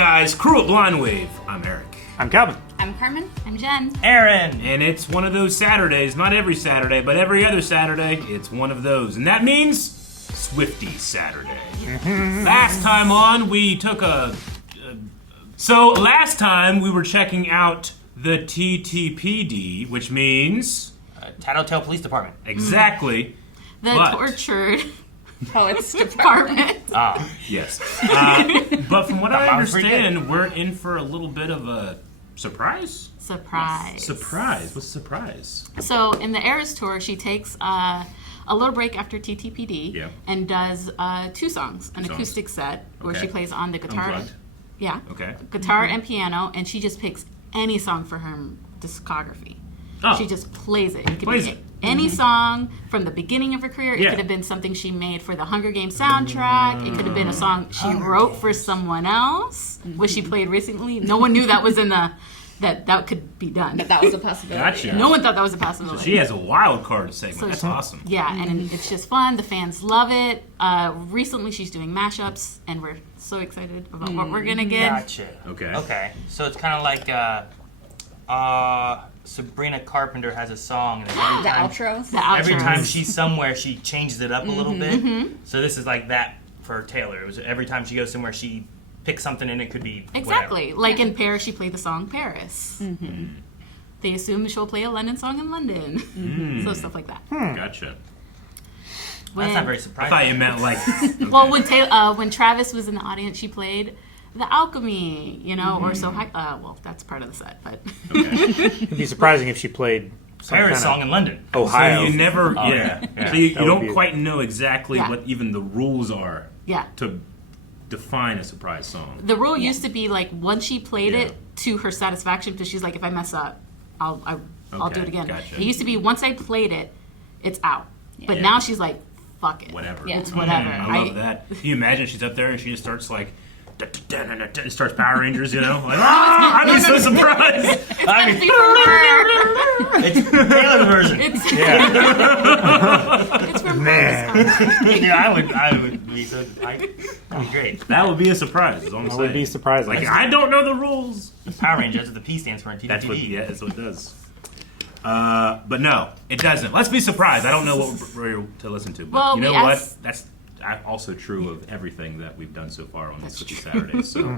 guys, crew at Blind Wave. I'm Eric. I'm Calvin. I'm Carmen. I'm Jen. Aaron. And it's one of those Saturdays, not every Saturday, but every other Saturday, it's one of those. And that means Swiftie Saturday. Last time on, we took last time we were checking out the TTPD, which means... Tattletale Police Department. Exactly. The tortured poets department. Yes. But from what I understand, we're in for a little bit of a surprise? Surprise. Surprise. What's surprise? So in the Eras tour, she takes a little break after TTPD and does 2 songs, an acoustic set where she plays on the guitar. Unplugged? Yeah. Okay. Guitar and piano, and she just picks any song for her discography. Oh. She just plays it. It could Plays be it. any song from the beginning of her career. It could have been something she made for the Hunger Games soundtrack. It could have been a song she wrote for someone else, which she played recently. No one knew that was in the that could be done. That was a possibility. Gotcha. No one thought that was a possibility. So she has a wild card segment. So That's awesome. Yeah, and it's just fun. The fans love it. Recently, she's doing mashups, and we're so excited about what we're gonna get. Gotcha. Okay. So it's kind of like Sabrina Carpenter has a song, and every time she's somewhere, she changes it up a little bit. So this is like that for Taylor. It was every time she goes somewhere, she picks something, and it could be exactly whatever. Like in Paris, she played the song Paris. They assume she'll play a London song in London, so stuff like that. Gotcha. That's not very surprising. I thought you meant like... Okay. Well, when Travis was in the audience, she played The Alchemy, or So High. Well, that's part of the set, but... Okay. It'd be surprising if she played some Paris song in London. Ohio. So you never... So you don't quite know exactly what even the rules are to define a surprise song. The rule used to be like once she played it to her satisfaction, because she's like, if I mess up, I'll do it again. Gotcha. It used to be once I played it, it's out. But now she's like, fuck it. Whatever. It's whatever. I love that. Can you imagine she's up there and she just starts like... It starts Power Rangers, like, I'd be so surprised. It's Taylor's version. It's from I would be so... That'd be great. That would be a surprise, is all I'm saying. That would be surprising. Like, I don't know the rules. Power Rangers, that's what the P stands for in TTV. That's what it does. But no, it doesn't. Let's be surprised. I don't know what we're to listen to. But you know what? That's also true of everything that we've done so far on this Swiftie Saturday. So,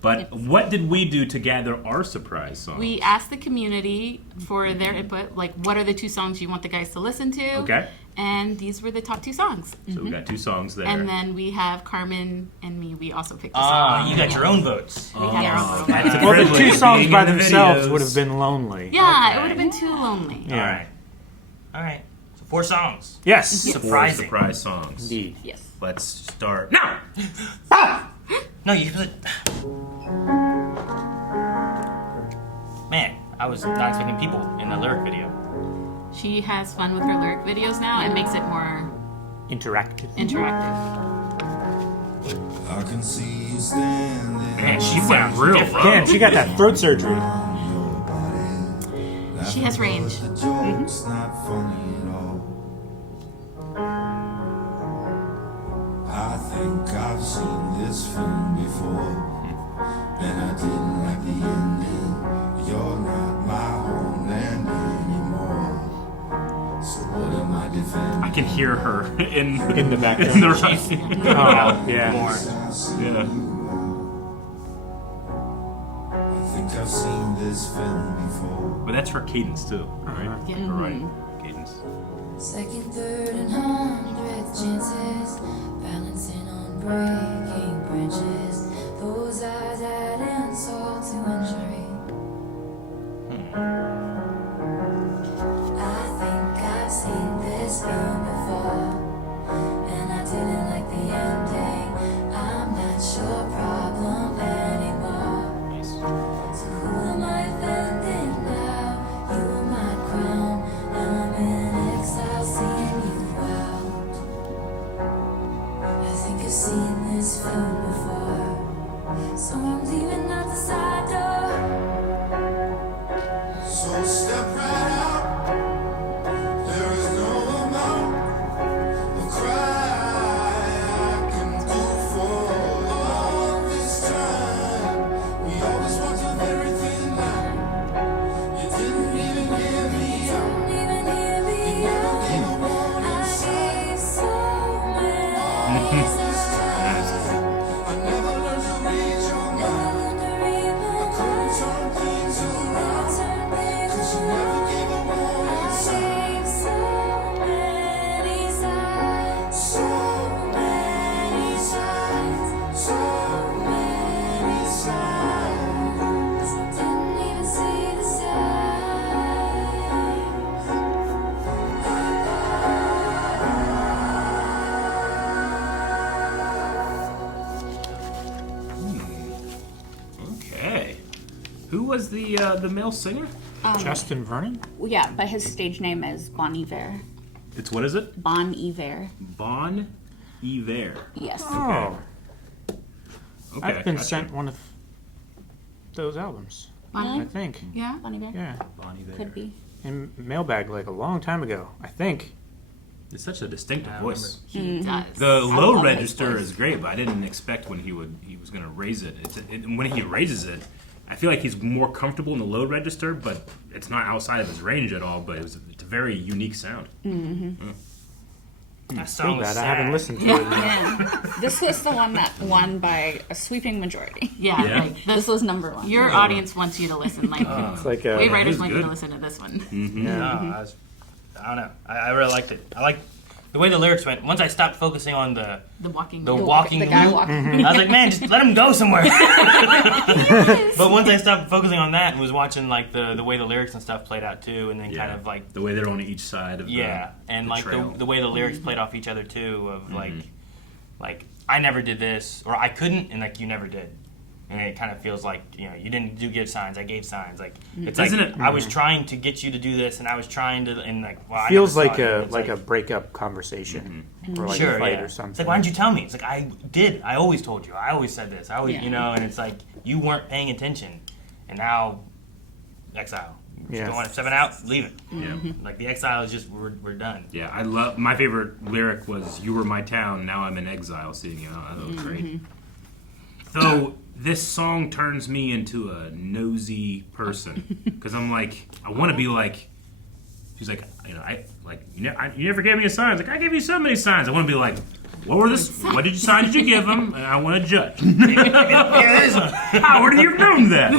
but what did we do to gather our surprise song? We asked the community for their input, like what are the 2 songs you want the guys to listen to? Okay. And these were the top 2 songs. So we got 2 songs there. And then we have Carmen and me. We also picked a song. You got your own votes. We had our own votes. Well, the 2 songs by themselves would have been lonely. Yeah, it would have been too lonely. Yeah. All right. So 4 songs. Yes. Surprising. 4 surprise songs. Indeed. Yes. Let's start now. No, you put... Man, I was not expecting people in the lyric video. She has fun with her lyric videos now. It makes it more interactive. I can see you standing. Man, she went real rough. Damn, she got that throat surgery. She has range. The joke's not funny at all. I think I've seen this film before, and I didn't like the ending. You're not my homeland anymore. So what am I defending? I can hear her in the background. In the Oh, yeah. More. Yeah. I think I've seen this film before. But that's her cadence too, right? Yeah. Her right cadence. Second, third, and 100th chances, balancing on breaking branches. Those eyes add insult to injury. I think I've seen this film before, and I didn't like the ending. I'm not your problem anymore. So who am I offending now? You are my crown, and I'm in exile seeing you out. I think I've seen this film before, so I'm leaving out the side door. So step right out. There is no amount of cry I can do for all this time. Who was the male singer? Justin Vernon? Yeah, but his stage name is Bon Iver. It's what is it? Bon Iver. Bon Iver. Yes. Oh. Okay, I've been gotcha. sent one of those albums, I think. Yeah. Bon Iver. Yeah. Bon Iver. Could be. In mailbag like a long time ago, I think. It's such a distinctive I voice. He does. The I low love his register voice. is great, but I didn't expect when he was going to raise it. When he raises it, I feel like he's more comfortable in the low register, but it's not outside of his range at all. But it's a very unique sound. That So song was bad. sad. I haven't listened to it. Yeah. This was the one that won by a sweeping majority. Yeah. Yeah. Like This was number one. your audience wants you to listen. Like It's like way a, writers is want you good. to listen to this one. No, I don't know. I really liked it. I liked the way the lyrics went. Once I stopped focusing on the The walking. walking the guy loop, walking. I was like, man, just let him go somewhere. But once I stopped focusing on that and was watching like the way the lyrics and stuff played out too, and then kind of like the way they're on each side of and the like trail. the way the lyrics played off each other too, of like I never did this or I couldn't, and like you never did. And it kind of feels like, you didn't give signs, I gave signs. Like it's Isn't like it- I was trying to get you to do this, and I was trying to, and like well, feels I never like saw it. a It's like a breakup conversation or like sure, a fight yeah. or It's something. like, why didn't you tell me? It's like I did. I always told you. I always said this. I always, Yeah. and it's like you weren't paying attention, and now exile. Yeah. Don't want to 7 out, leave it. Yeah. Like the exile is just we're done. Yeah, I love my favorite lyric was "You were my town, now I'm in exile, seeing you." I thought it was great. So this song turns me into a nosy person because I'm like, I want to be like. She's like, you never gave me a sign. I was like, I gave you so many signs. I want to be like, what did you sign did you give him? And I want to judge. How would you have known that?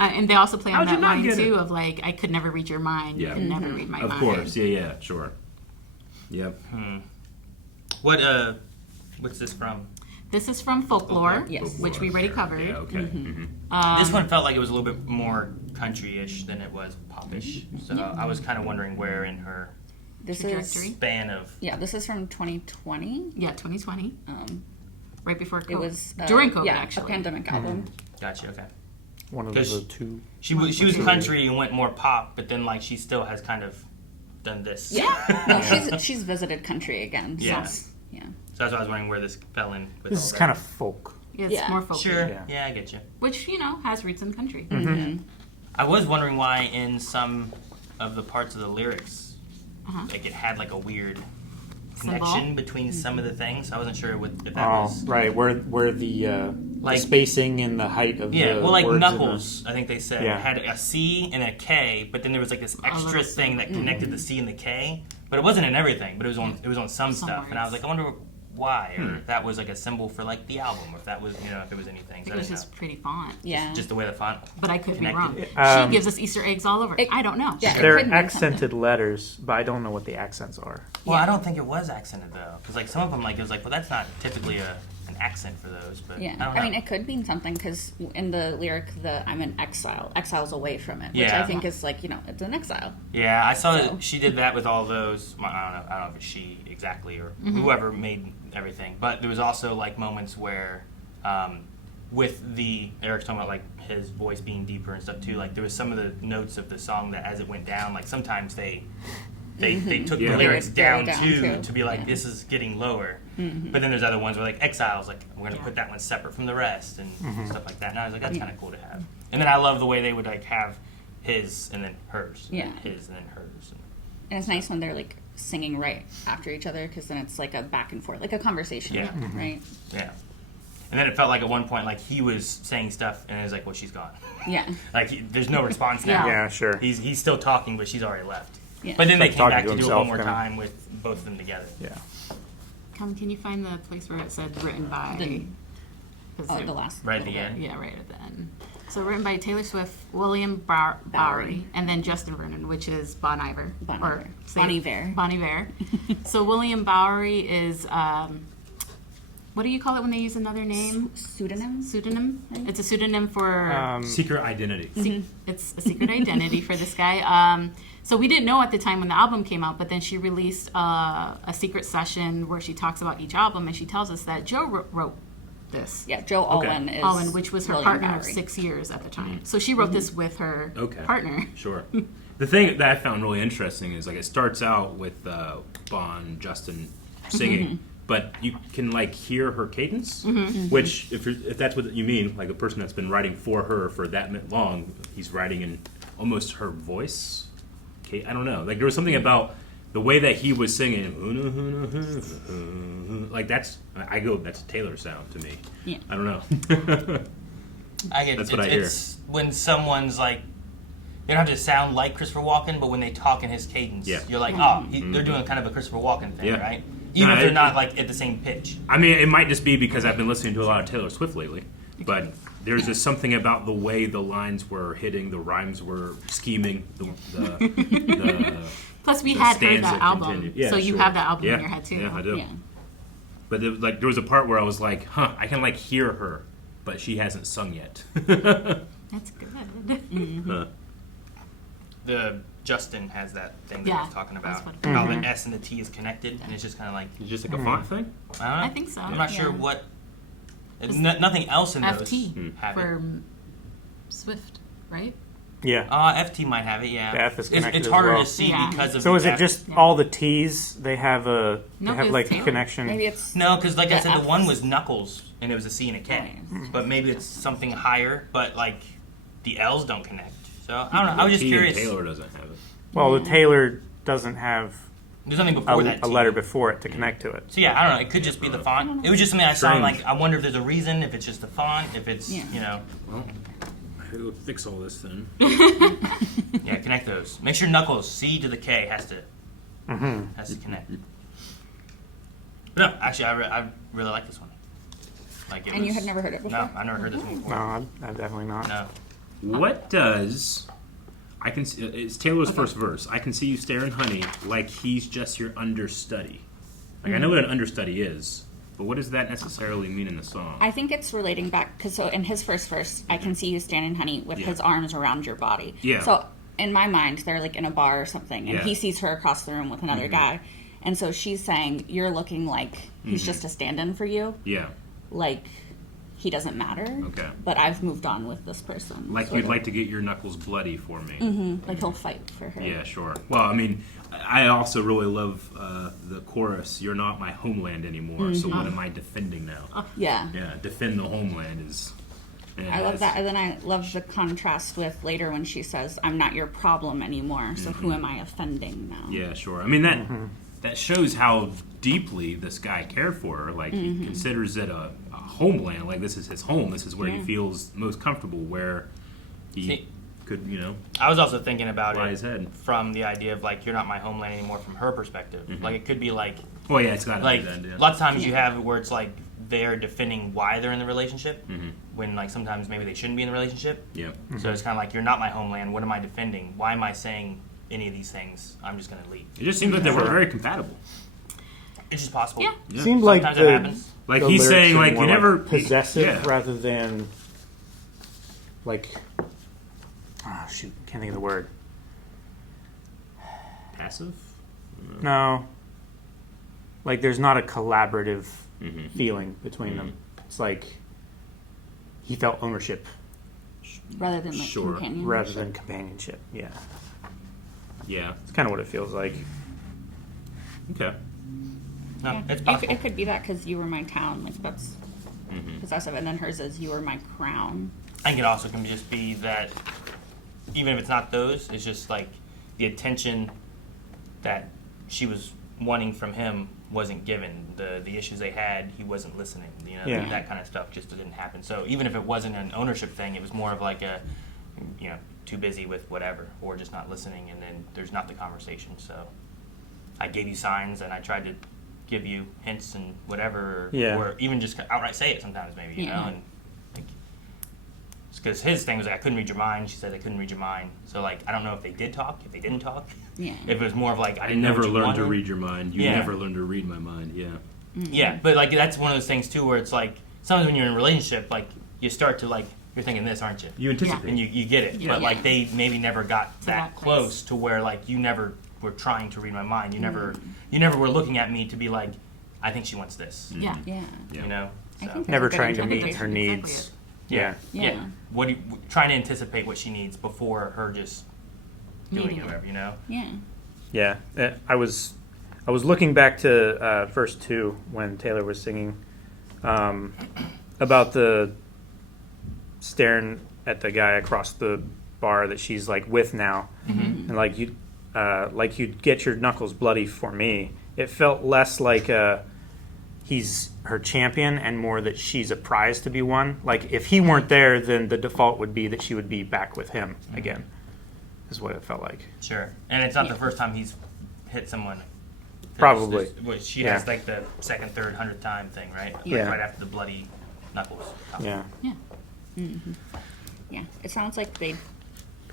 And they also play on How'd you that not line get too it? of like, I could never read your mind. Yeah. You could never read my Of mind. course, yeah, sure. Yep. What's this from? This is from Folklore, Yes. which we already covered. Yeah, okay. This one felt like it was a little bit more country-ish than it was pop-ish. So I was kind of wondering where in her This Trajectory. is span of this is from 2020. Yeah, 2020, right before COVID. It was during COVID, a actually. pandemic album. gotcha. Okay. One of 'Cause the two. She was country and went more pop, but then like she still has kind of done this. Yeah, no, she's visited country again. Yeah. Since, yeah. So that's why I was wondering where this fell in. With This all is that. kind of folk. It's Yeah. more folk. Sure. Yeah. Yeah, I get you. Which, has roots in country. I was wondering why in some of the parts of the lyrics, like it had like a weird connection Symbol? between some of the things. I wasn't sure if that Oh, was right. Where the Like- spacing and the height of yeah. the Well, like words Knuckles, I think they said Yeah. had a C and a K, but then there was like this extra little thing that connected the C and the K, but it wasn't in everything. But it was on some Some stuff, and I was words. like, I wonder why, or if that was like a symbol for like the album, or if that was if it was anything. I So think I it was didn't just pretty font. Yeah. know. Just the way the font. But I could be wrong. Connected. She gives us Easter eggs all over. I don't know. Yeah. It They're could mean accented letters, but I don't know what the accents are. Well, I don't think it was accented though, because like some of them, like it was like, well, that's not typically an accent for those, but Yeah, I don't know. I mean, it could mean something because in the lyric, I'm in exile. Exile's away from it, which Yeah. I think is like it's an exile. Yeah, I saw So- that she did that with all those. I don't know if it's she exactly or whoever made everything, but there was also like moments where, with Eric's talking about like his voice being deeper and stuff too. Like there was some of the notes of the song that as it went down, like sometimes they took Yeah. the lyrics Very down, down, too, too. to be like Yeah. this is getting lower. But then there's other ones where like Exiles, like we're gonna Yeah. put that one separate from the rest and stuff like that. And I was like, that's kind of cool to have. And then I love the way they would like have his and then hers, and Yeah. then his and then hers. And it's nice when they're like singing right after each other because then it's like a back and forth, like a conversation, Yeah. right? Yeah. And then it felt like at one point, like he was saying stuff, and it was like, well, she's gone. Yeah, Like there's no response now. Yeah. Yeah, sure. He's still talking, but she's already left. Yeah. But then they Like came talking back to to do it himself, one more kinda. time with both of them together. Yeah. Can you find the place where it said written by? Is oh, there- the last Right at little the bit. end. Yeah, right at the end. So written by Taylor Swift, William Bowery, and then Justin Vernon, which is Bon Iver. Bon Or Iver. say- Bon Iver. Bon Iver. So William Bowery is, what do you call it when they use another name? Pseudonym. Pseudonym? It's a pseudonym for... Secret identity. It's a secret identity for this guy. So we didn't know at the time when the album came out, but then she released a secret session where she talks about each album, and she tells us that Joe wrote this. Yeah, Joe Alwyn is Alwyn, which was her William partner Bowery. of 6 years at the time. So she wrote this with her partner. Sure. The thing that I found really interesting is like it starts out with Bon Justin singing, but you can like hear her cadence, which if that's what you mean, like a person that's been writing for her for that long, he's writing in almost her voice. I don't know. Like there was something about the way that he was singing, like that's a Taylor sound to me. Yeah. I don't know. I get That's it. what I hear. It's when someone's like, they don't have to sound like Christopher Walken, but when they talk in his cadence, you're like, they're doing kind of a Christopher Walken thing, right? Even if they're not like at the same pitch. I mean, it might just be because I've been listening to a lot of Taylor Swift lately, but there's just something about the way the lines were hitting, the rhymes were scheming, the Plus, we had heard that album, continued. Yeah, so you sure. have that album Yeah. in your head too. Yeah, I do. Yeah. But there was a part where I was like, I can like hear her, but she hasn't sung yet. That's good. The Justin has that thing that I was talking about. that's How the S and the T is connected, and it's just kind of like, It's just like a font thing? I don't know. I think so. I'm not sure Yeah. what. Nothing else in those FT have it. for Swift, right? Yeah. FT might have it, yeah. The F is connected it's as harder well. to see Yeah. because of So the is it F. just all the T's? They have No, it's like Taylor. connection. Maybe it's No, because like I The said, the F. one was Knuckles, and it was a C and a K. Nice. But maybe it's something higher, but like the L's don't connect. So I don't know. I was just T and curious. Taylor doesn't have it. Well, the Taylor doesn't have There's nothing before that. a T. letter before it to connect to it. So yeah, I don't know. It could just be the font. It was just something I saw. Strange. Like I wonder if there's a reason. If it's just the font. If it's Yeah. Well, I'll fix all this then. Yeah, connect those. Make sure Knuckles C to the K has to connect. But no, actually, I really like this one. Like it And you was- had never heard it before? No, I've never heard this one No, before. I've definitely not. No. What does I can see, it's Taylor's first verse. I can see you staring, honey, like he's just your understudy. Like I know what an understudy is, but what does that necessarily mean in the song? I think it's relating back because so in his first verse, I can see you standing, honey, with his arms around your body. Yeah. So in my mind, they're like in a bar or something, and Yeah. he sees her across the room with another guy, and so she's saying, "You're looking like he's just a stand-in for you, Yeah, like he doesn't matter." Okay. But I've moved on with this person. like sort you'd of. like to get your knuckles bloody for me. Like he'll fight for her. Yeah, sure. Well, I mean, I also really love the chorus. You're not my homeland anymore, so what am I defending now? Yeah. Yeah, defend the homeland is. Yeah, I love that's- that. And then I love the contrast with later when she says, "I'm not your problem anymore, so who am I offending now?" Yeah, sure. I mean that shows how deeply this guy cared for her. Like he considers it a homeland. Like this is his home. This is where he feels most comfortable. Where he See- could, I was also thinking about Fly it his head. from the idea of like you're not my homeland anymore from her perspective. Like it could be like Well, yeah, it's got to like be that. Yeah. lots of times you have it where it's like they're defending why they're in the relationship when like sometimes maybe they shouldn't be in the relationship. Yeah. So it's kind of like you're not my homeland. What am I defending? Why am I saying any of these things? I'm just gonna leave. It just seems like they were very compatible. It's just possible. Yeah. Yeah. Seemed like Sometimes it the happens. Like the he's lyrics saying, are like more you never possessive yeah. rather than like shoot, can't think of the word. passive. No, like there's not a collaborative feeling between them. It's like he felt ownership Rather than like Sure. companionship. rather than companionship. Yeah, Yeah. it's kind of what it feels like. Okay. No, Yeah. it's possible. It could be that because you were my town, like that's possessive, and then hers is you were my crown. I think it also can just be that even if it's not those, it's just like the attention that she was wanting from him wasn't given. The issues they had, he wasn't listening. Yeah. That kind of stuff just didn't happen. So even if it wasn't an ownership thing, it was more of like a, too busy with whatever, or just not listening, and then there's not the conversation. So I gave you signs, and I tried to give you hints and whatever, Yeah. or even just outright say it sometimes, maybe, you know, and like, because his thing was like, I couldn't read your mind. She said I couldn't read your mind. So like, I don't know if they did talk, if they didn't talk. Yeah. If it was more of like, I I didn't know never what you learned to wanted. read your mind. You Yeah. never learned to read my mind. Yeah. Yeah, but like that's one of those things too, where it's like sometimes when you're in a relationship, like you start to like you're thinking this, aren't you? You anticipate. And you get it, Yeah. but like they maybe never got that that close place. to where like you never were trying to read my mind. You never were looking at me to be like, I think she wants this. Yeah. Yeah. Yeah. You know, I So. think Never that's a trying good to meet interpretation. her Exactly needs. it. Yeah. Yeah. What trying to anticipate what she needs before her just doing Needing it, it. whatever, you know? Yeah. Yeah, I was looking back to verse 2 when Taylor was singing about the staring at the guy across the bar that she's like with now, and like you'd get your knuckles bloody for me. It felt less like he's her champion and more that she's a prize to be won. Like if he weren't there, then the default would be that she would be back with him again. Is what it felt like. Sure. And it's not the first time he's hit someone. Probably. She Yeah. has like the second, third, 100th time thing, right? Like, Yeah. right after the bloody knuckles. Yeah. Yeah. Yeah. It sounds like they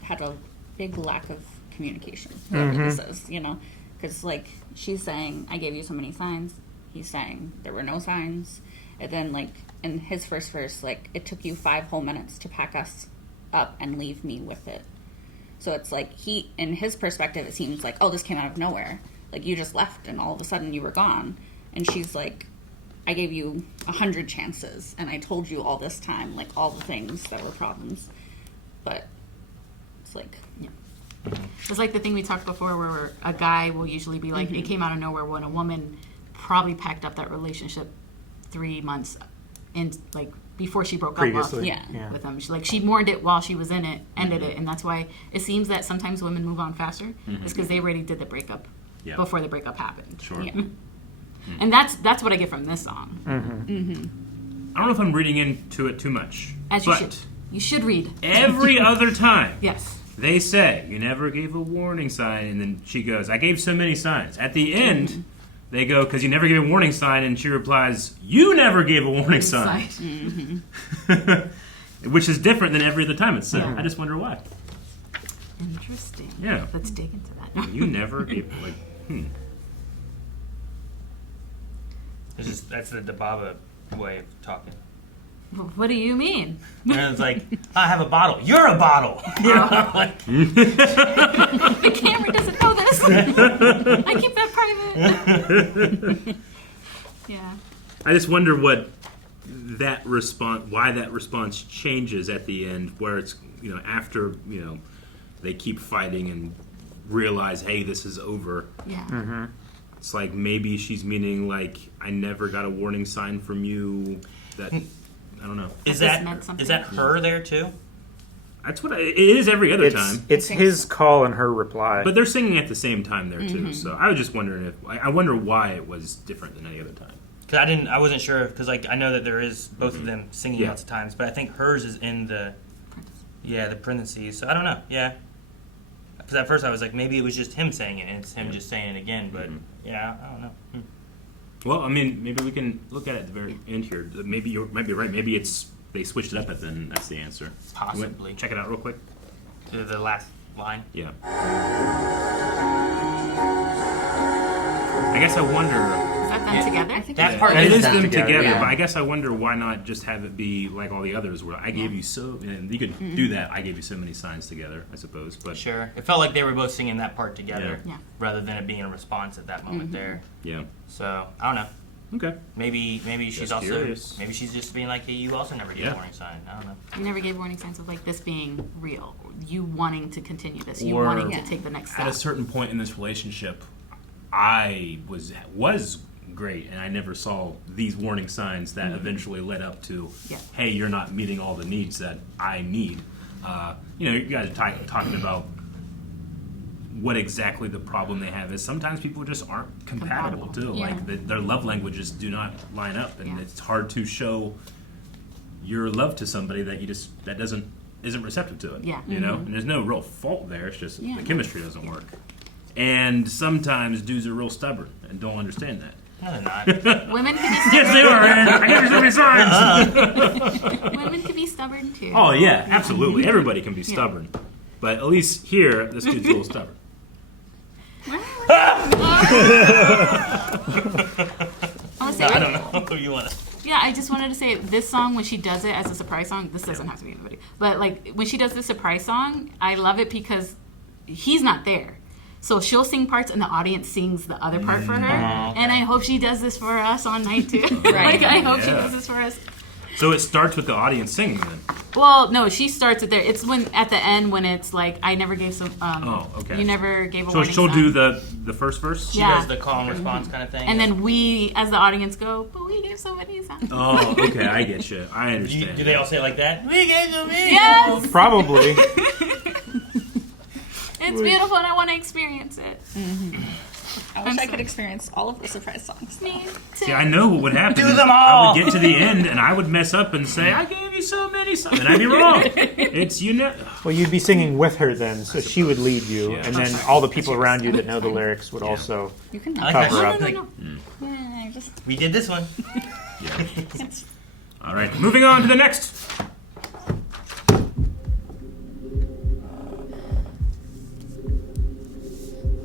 had a big lack of communication. Whoever this is, you know, because like she's saying, "I gave you so many signs." He's saying there were no signs, and then like in his first verse, like it took you 5 whole minutes to pack us up and leave me with it. So it's like in his perspective, it seems like, oh, this came out of nowhere. Like you just left and all of a sudden you were gone. And she's like, I gave you 100 chances and I told you all this time, like all the things that were problems. But it's like, It's like the thing we talked before where a guy will usually be like, it came out of nowhere, when a woman probably packed up that relationship 3 months in, like, before she broke Previously. up Yeah. with him. She mourned it while she was in it, ended it, and that's why it seems that sometimes women move on faster, is because they already did the breakup Yeah. before the breakup happened. Sure. yeah. And that's what I get from this song. I don't know if I'm reading into it too much. As you but should. You should read. every other time Yes. they say, you never gave a warning sign, and then she goes, I gave so many signs. At the end, they go, because you never gave a warning sign, and she replies, you never gave a warning sign. Which is different than every other time it's said. Yeah. I just wonder why. Interesting. Yeah. Let's dig into that. You never gave, That's the Dababa way of talking. What do you mean? And it's like, I have a bottle. You're a bottle. You know, like, The camera doesn't know this. I keep that private. Yeah. I just wonder why that response changes at the end, where it's, after, they keep fighting and realize, hey, this is over. Yeah. It's like maybe she's meaning like, I never got a warning sign from you. That I don't know. is This that meant something. is that her there too? That's what it is every other time. It's his call and her reply. But they're singing at the same time there too. So I was just wondering I wonder why it was different than any other time. Because I wasn't sure, because like I know that there is both of them singing Yeah. lots of times, but I think hers is in the parentheses. So I don't know. Yeah. Because at first I was like, maybe it was just him saying it and it's him just saying it again. But yeah, I don't know. Well, I mean, maybe we can look at it at the very end here. Maybe you might be right. Maybe they switched it up, and then that's the answer. Possibly. You want- check it out real quick. The last line. Yeah. I guess I wonder. Is that them together? I think That it's- part It is is them them together, yeah. but I guess I wonder why not just have it be like all the others, where I gave you so, and you could do that. I gave you so many signs together, I suppose. But Sure. It felt like they were both singing that part together, Yeah. rather than it being a response at that moment there. yeah, So I don't know. okay. Maybe she's Just also curious. maybe she's just being like, hey, you also never gave Yeah. a warning sign. I don't know. You never gave warning signs of like this being real. You wanting to continue this. You Or- wanting Yeah. to take the next At step. a certain point in this relationship, I was great, and I never saw these warning signs that eventually led up to, Yeah. hey, you're not meeting all the needs that I need. You guys are talking about what exactly the problem they have is. Sometimes people just aren't compatible too. Yeah. Like their love languages do not line up, and Yeah. it's hard to show your love to somebody that isn't receptive to it. Yeah. You know, and there's no real fault there. It's just Yeah. the chemistry doesn't work. And sometimes dudes are real stubborn and don't understand that. No, they're not. Women can be Yes, they are, man. I gave you so many signs. stubborn. Women can be stubborn too. Oh yeah, absolutely. Everybody can be stubborn, but at least here, this dude's a little stubborn. Honestly, I don't know who you want to. Yeah, I just wanted to say this song, when she does it as a surprise song, this doesn't have to be anybody, but like when she does the surprise song, I love it because he's not there. So she'll sing parts and the audience sings the other part for her. Okay. And I hope she does this for us on night 2. Right. Like, I hope she does this for us. So it starts with the audience singing then. Well, no, she starts it there. It's when at the end when it's like, I never gave some. Okay. You never gave a So warning she'll sign. do the first verse? She Yeah. does the call and response kind of thing. And then we, as the audience, go, but we gave somebody signs. Oh, okay, I get you. I do, understand. do they all say it like that? We gave you me. Yes! Probably. It's beautiful and I want to experience it. I wish I could experience all of the surprise songs. Me too. See, I know what would happen. Do is them I all. would get to the end and I would mess up and say, I gave you so many songs. And I'd be wrong. It's, Well, you'd be singing with her then, so she would lead you, Yeah. and then all the people around you that know the lyrics would also You can I like cover that. up. Like, Yeah, just we did this one. Yeah. All right, moving on to the next.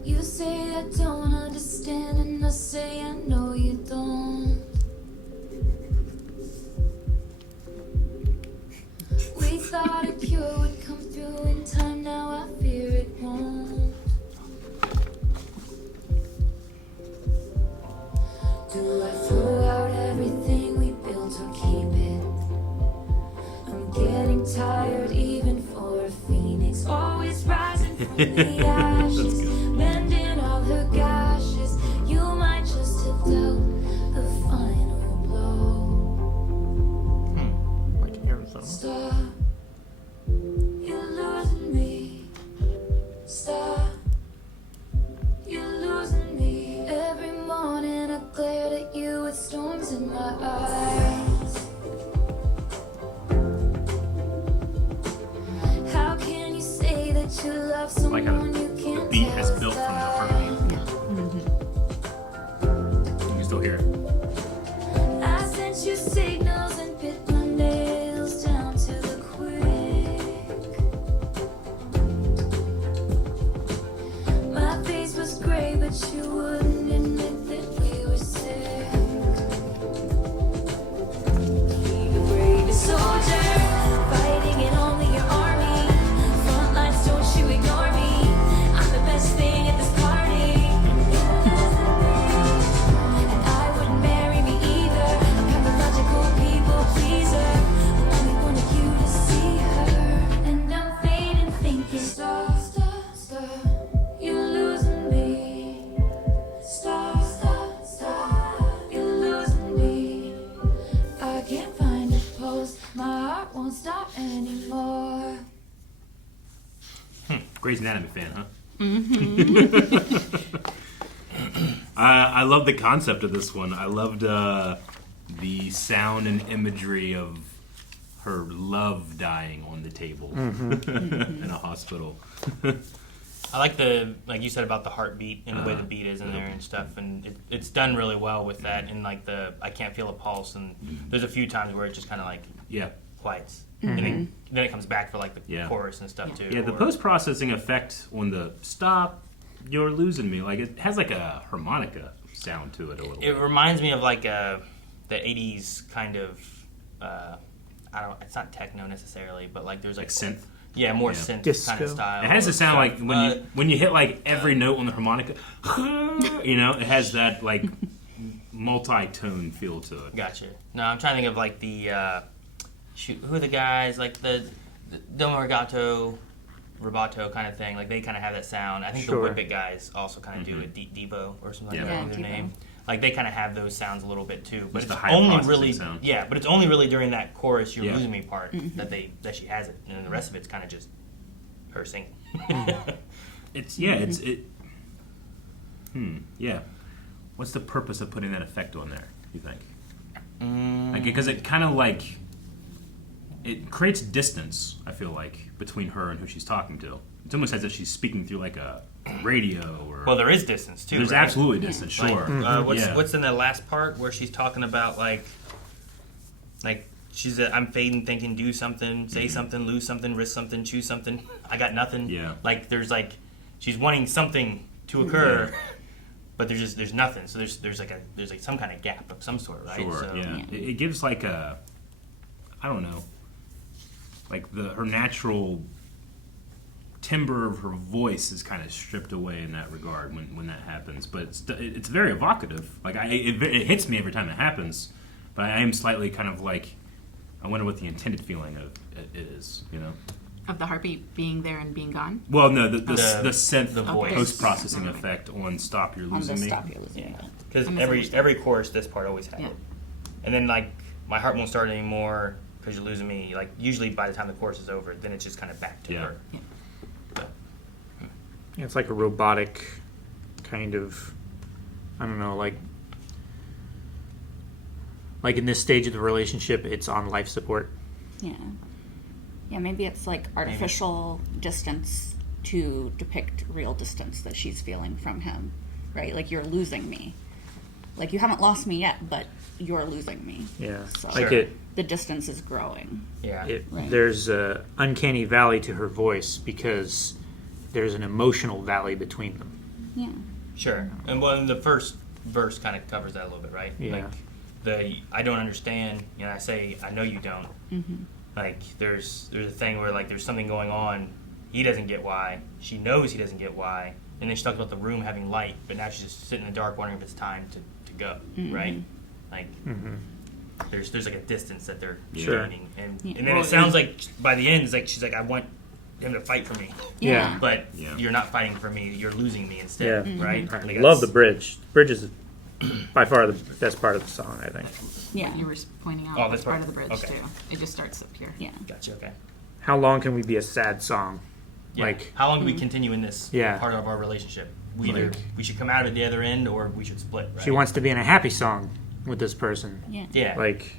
You say I don't understand, and I say I know you don't. We thought a cure would come through in time, now I fear it won't. Do I throw out everything we built or keep it? I'm getting tired even for a phoenix, always rising from the ashes, mending all her gashes. You might just have dealt the final blow. Like Arizona. Stop, you're losing me. Stop, you're losing me. Every morning I glared at you with storms in my eyes. How can you say that you love Like how someone you the can't beat tell has us built from the that? harmony. You can still hear it. I sent you signals and bit my nails down to the quick. My face was gray, but you wouldn't admit that we were sick. The bravest soldier, fighting in only your army. Front lines, don't you ignore me. I'm the best thing at this party. And I wouldn't marry me either. A pathological people pleaser. Only wanted you to see her. And I'm fading thinking, stop, stop, stop. You're losing me. Stop, stop, stop. You're losing me. I can't find a pulse. My heart won't stop anymore. Grey's Anatomy fan, huh? I love the concept of this one. I loved the sound and imagery of her love dying on the table in a hospital. I like the, like you said about the heartbeat and the way the beat is in there and stuff, and it's done really well with that. And like the I can't feel a pulse, and there's a few times where it just kind of like Yeah. quiets, and then it comes back for like the Yeah. chorus and stuff too. Yeah, the or- post-processing effect on the stop, you're losing me. Like, it has like a harmonica sound to it a little It bit. reminds me of like the '80s kind of. I don't. It's not techno necessarily, but like there's Like synth. Yeah, more Yeah. synth Disco. kind of style. It has a sound like stuff. when you hit like every note on the harmonica, you know, it has that like multi-tone feel to it. Gotcha. No, I'm trying to think of like the who are the guys like the Domo Rubato kind of thing. Like they kind of have that sound. I think Sure. the Whip It guys also kind of do it. Devo or something Yeah. like that. Yeah, Their Devo. name. Like they kind of have those sounds a little bit too. But Just the it's high only processing really sound. yeah. But it's only really during that chorus "You're Yeah. Losing Me" part that she has it, and then the rest of it's kind of just her singing. It's yeah. What's the purpose of putting that effect on there? You think? Like, because it kind of like it creates distance. I feel like between her and who she's talking to. It's almost as if she's speaking through like a radio or. Well, there is distance too. there's right? absolutely distance, Like, sure. what's Yeah. what's in the last part where she's talking about like she's I'm fading, thinking, do something, say something, lose something, risk something, choose something. I got nothing. Yeah. Like there's like she's wanting something to occur, but there's nothing. So there's like some kind of gap of some sort, right? Sure, So, yeah. It gives like a, I don't know, like her natural timbre of her voice is kind of stripped away in that regard when that happens. But it's very evocative. Like it hits me every time it happens. But I am slightly kind of like, I wonder what the intended feeling of it is, you know? Of the heartbeat being there and being gone? Well, no, the synth, the voice. post-processing effect on Stop You're Losing Me. Stop You're Losing Me. Because every chorus, this part always had it. And then, like, My Heart Won't Start Anymore, Because You're Losing Me, like, usually by the time the chorus is over, then it's just kind of back to her. Yeah. Yeah, it's like a robotic kind of, I don't know, like in this stage of the relationship, it's on life support. Yeah. Yeah, maybe it's like artificial distance to depict real distance that she's feeling from him, right? Like, you're losing me. Like, you haven't lost me yet, but you're losing me. Yeah. So Like the distance is growing. Yeah. Right. There's a uncanny valley to her voice because there's an emotional valley between them. Yeah. Sure. And well, the first verse kind of covers that a little bit, right? Yeah. Like, I don't understand, you know, I say, I know you don't. Mm-hmm. Like, there's a thing where, like, there's something going on. He doesn't get why. She knows he doesn't get why. And then she talks about the room having light, but now she's just sitting in the dark wondering if it's time to go, right? Like, there's like a distance that they're gaining. And then it sounds like by the end, it's like she's like, I want him to fight for me. Yeah. But you're not fighting for me. You're losing me instead, right? I Like, love the bridge. The bridge is by far the best part of the song, I think. Yeah. You were pointing out Oh, that's this part part? of the bridge, Okay. too. It just starts up here. Yeah. Gotcha, okay. How long can we be a sad song? Yeah. Like, how long do we continue in this Yeah. part of our relationship? We should come out at the other end, or we should split. Right? she wants to be in a happy song with this person. Yeah. Yeah. Like,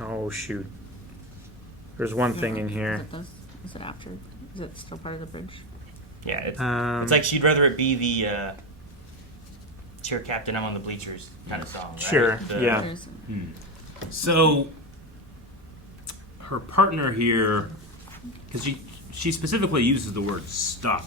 oh shoot. There's one thing in here. Is it after? Is it still part of the bridge? Yeah. It's like she'd rather it be the cheer captain, I'm on the bleachers kind of song. Right? Sure. Yeah. There's- So her partner here, because she specifically uses the word stop,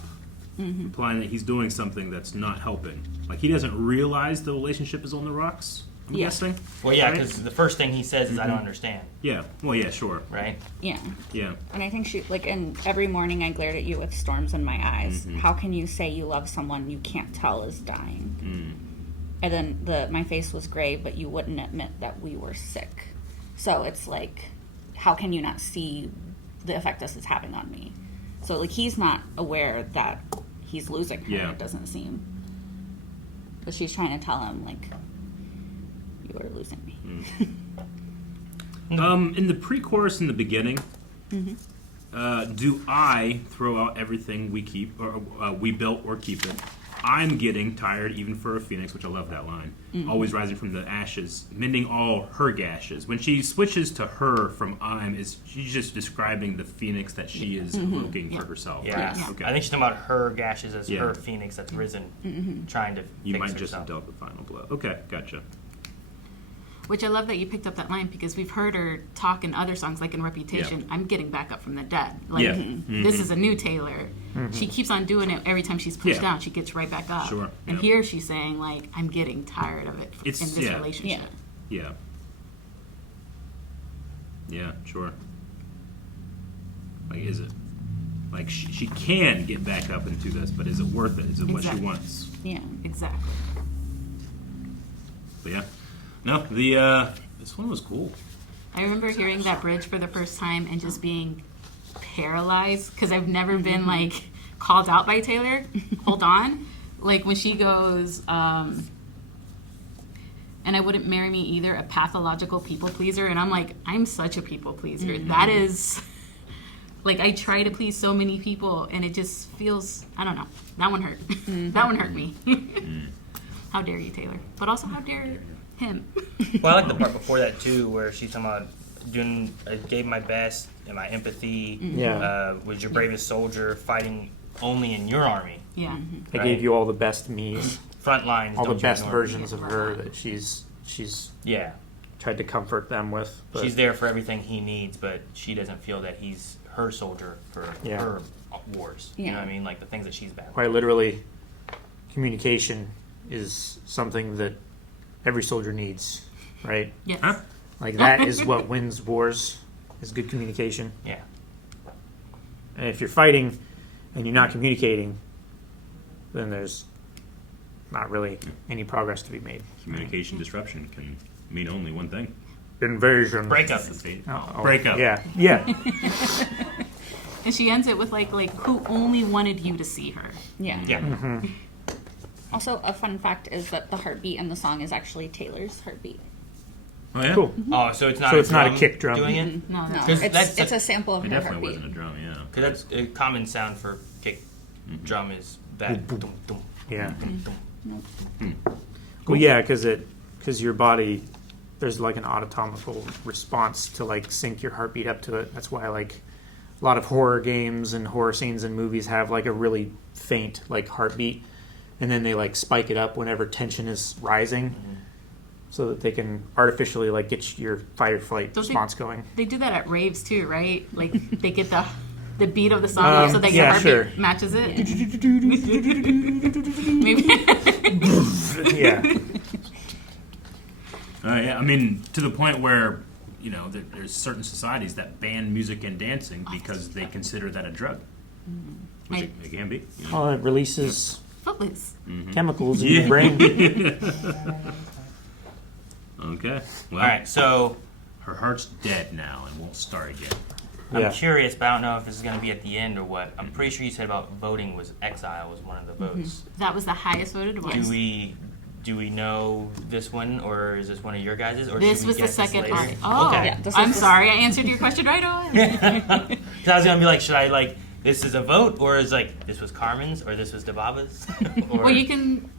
implying that he's doing something that's not helping. Like, he doesn't realize the relationship is on the rocks, I'm guessing. Well, yeah, right? because the first thing he says is, I don't understand, Yeah, well, yeah, sure. right? Yeah. Yeah. And I think she, like, and every morning I glared at you with storms in my eyes. How can you say you love someone you can't tell is dying? And then my face was gray, but you wouldn't admit that we were sick. So it's like, how can you not see the effect this is having on me? So, like, he's not aware that he's losing her, Yeah. it doesn't seem. But she's trying to tell him, like, you are losing me. In the pre-chorus in the beginning, do I throw out everything we keep, or we built or keep it? I'm getting tired even for a phoenix, which I love that line. Always rising from the ashes, mending all her gashes. When she switches to her from she's just describing the phoenix that she is evoking for herself. Yeah. Okay. I think she's talking about her gashes as Yeah. her phoenix that's risen, trying to You fix might just have herself. dealt the final blow. Okay, gotcha. Which I love that you picked up that line because we've heard her talk in other songs, like in Reputation. Yeah. I'm getting back up from the dead. Like, Yeah. this is a new Taylor. She keeps on doing it every time she's pushed Yeah. down. She gets right back up. Sure. And Yeah. here she's saying, like, I'm getting tired of it in It's- this yeah. relationship. Yeah. Yeah. Yeah, sure. Like, is it? Like, she can get back up into this, but is it worth it? Is it what she Exactly. wants? Yeah. Exactly. But yeah. No, this one was cool. I remember hearing that bridge for the first time and just being paralyzed because I've never been like called out by Taylor. Hold on. Like when she goes, and I wouldn't marry me either, a pathological people pleaser. And I'm like, I'm such a people pleaser. That is, like, I try to please so many people and it just feels, I don't know. That one hurt. That one hurt me. How dare you, Taylor? But also, how dare him? Well, I like the part before that too, where she's talking about I gave my best and my empathy. Was your bravest soldier fighting only in your army. Yeah. I gave you all the best me's, Front lines. all the don't you best ignore me. versions of her that she's Yeah. tried to comfort them with. But She's there for everything he needs, but she doesn't feel that he's her soldier for Yeah. her wars. You know Yeah. what I mean? Like the things that she's battling. quite literally, communication is something that every soldier needs, right? Yes. Like that is what wins wars, is good communication. Yeah. And if you're fighting and you're not communicating, then there's not really any progress to be made. Communication disruption can mean only one thing. Invasion. Breakup. Breakup. Yeah. And she ends it with like who only wanted you to see her. Yeah. Yeah. Mm-hmm. Also, a fun fact is that the heartbeat in the song is actually Taylor's heartbeat. Oh yeah. Cool. Oh, so it's not. So a it's not a drum kick drum. doing it. No, No, that's That's it's a sample of It her definitely heartbeat. wasn't a drum. Yeah. Because that's a common sound for kick drum is that. Dum, dum, Yeah. dum, Well, yeah, because your body, there's like an autonomical response to like sync your heartbeat up to it. That's why like a lot of horror games and horror scenes in movies have like a really faint like heartbeat, and then they like spike it up whenever tension is rising, so that they can artificially like get your fight or flight response going. They do that at raves too, right? Like they get the beat of the song up so that your yeah, heartbeat sure. matches it. Maybe. Yeah. Yeah. I mean, to the point where there's certain societies that ban music and dancing because they consider that a drug, which it can be. Well, it releases Footloose. chemicals in your brain. Okay. Well, All right, so her heart's dead now and won't start again. Yeah. I'm curious, but I don't know if this is going to be at the end or what. I'm pretty sure you said about voting was Exile was one of the votes. That was the highest voted one. Do we know this one, or is this one of your guys's? Or This should we was the guess this second later? one. Oh, Okay. Yeah, this I'm was the- sorry. I answered your question right away. Because I was gonna be like, should I like this is a vote, or is like this was Carmen's, or this was Debaba's? Or, Well, you can.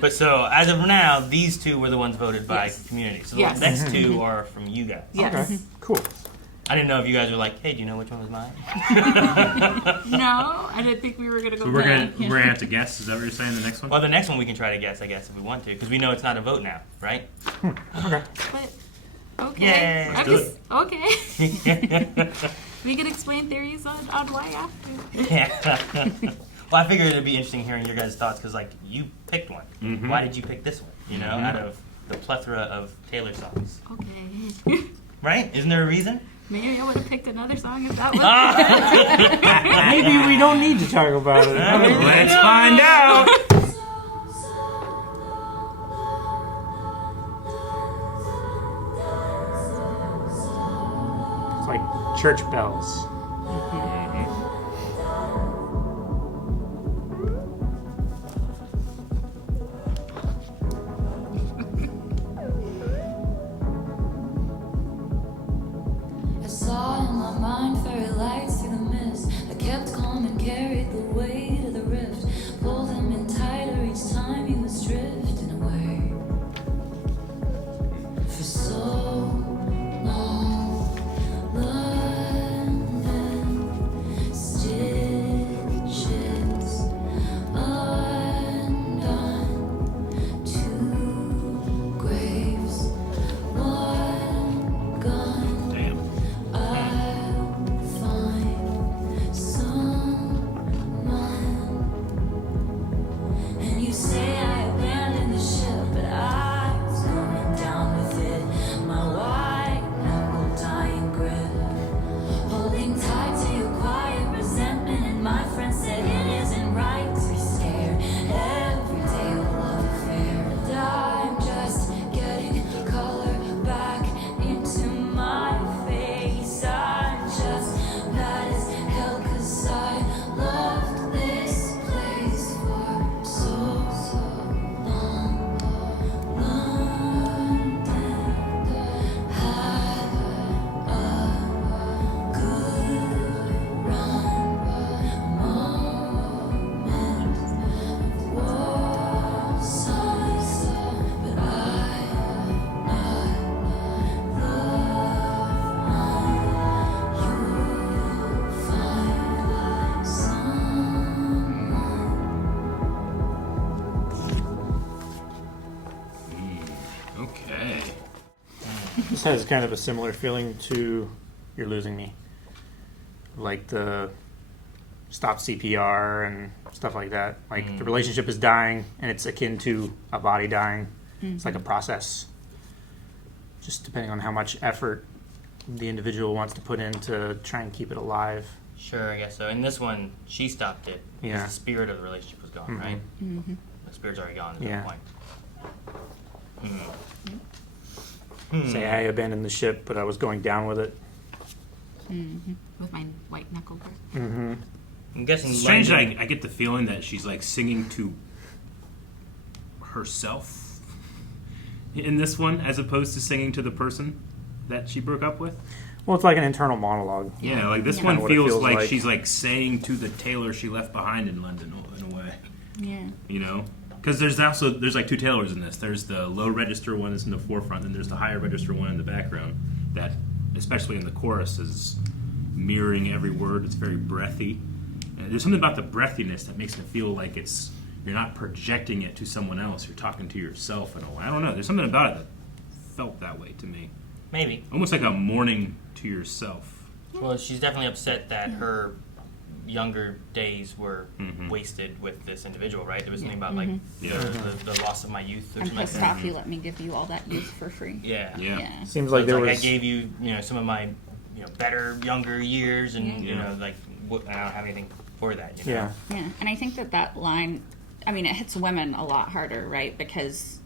But so as of now, these two were the ones voted by Yes. community. So Yes. the next two are from you guys. Yes. Okay. Cool. I didn't know if you guys were like, hey, do you know which one was mine? No, I didn't think we were gonna go. So we're back. gonna have to guess. Is that what you're saying? The next one? Well, the next one we can try to guess, I guess, if we want to, because we know it's not a vote now, right? Okay. But, okay. Yay. I'm Let's just okay. We can explain theories on why after. Well, I figured it'd be interesting hearing your guys' thoughts, because like you picked one. Mhm. Why did you pick this one? You know, out of the plethora of Taylor songs, Okay. right? Isn't there a reason? Maybe I would have picked another song if that was. Maybe we don't need to talk about it. Let's find out. It's like church bells. I saw in my mind fairy lights through the mist. I kept calm and carried the weight of the rift. Pulled him in tighter each time he was drifting away. For so long, London stitches undone. Two graves, one gun. Damn. I'll find someone. And you say I abandoned the ship, but I was going down with it. My white knuckle dying grip, holding tight to your quiet resentment. And my friend said it isn't right to be scared. Every day a love affair, and I'm just getting color back into my face. I'm just mad as hell 'cause I loved this place for so long. London had a good run. Moment war size, but I'm not the one. You'll find someone. Okay. This has kind of a similar feeling to You're Losing Me. Like the stop CPR and stuff like that. Like the relationship is dying and it's akin to a body dying. It's like a process. Just depending on how much effort the individual wants to put in to try and keep it alive. Sure, I guess so. In this one, she stopped it. Yeah. Because the spirit of the relationship was gone, right? Mm-hmm. The spirit's already gone at Yeah. that point. Say I abandoned the ship, but I was going down with it. With my white knuckle grip. I'm guessing It's strange London- that I get the feeling that she's like singing to herself in this one as opposed to singing to the person that she broke up with. Well, it's like an internal monologue. Yeah, like this Yeah. one Kinda what it feels, feels like like. she's like saying to the Taylor she left behind in London in a way, Yeah. you know? Because there's like two Taylors in this. There's the low register one that's in the forefront, and there's the higher register one in the background that, especially in the chorus, is mirroring every word. It's very breathy. And there's something about the breathiness that makes it feel like you're not projecting it to someone else. You're talking to yourself in a way. I don't know. There's something about it that felt that way to me. Maybe. Almost like a mourning to yourself. Well, she's definitely upset that her younger days were wasted with this individual, right? There was something about, like, the loss of my youth or I'm something like pissed that. off you let me give you all that youth for free. Yeah. Yeah. Seems So like it's there like was. I gave you, some of my, better younger years, and Yeah. like I don't have anything for that. You know? Yeah. Yeah, and I think that line, I mean, it hits women a lot harder, right? Because,